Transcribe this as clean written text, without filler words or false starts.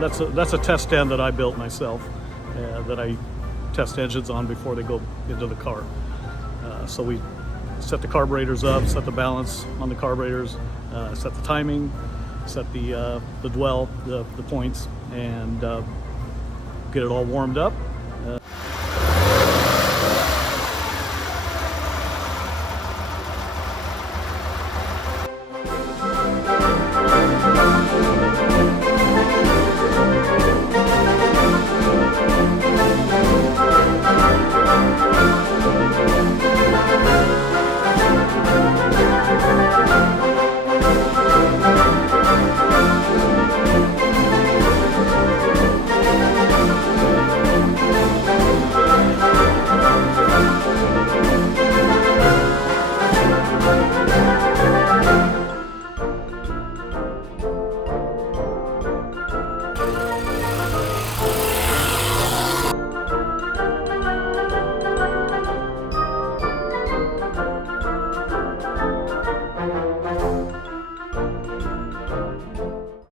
that's a test stand that I built myself, that I test engines on before they go into the car. So we set the carburetors up, set the balance on the carburetors, set the timing, set the dwell, the points, and get it all warmed up.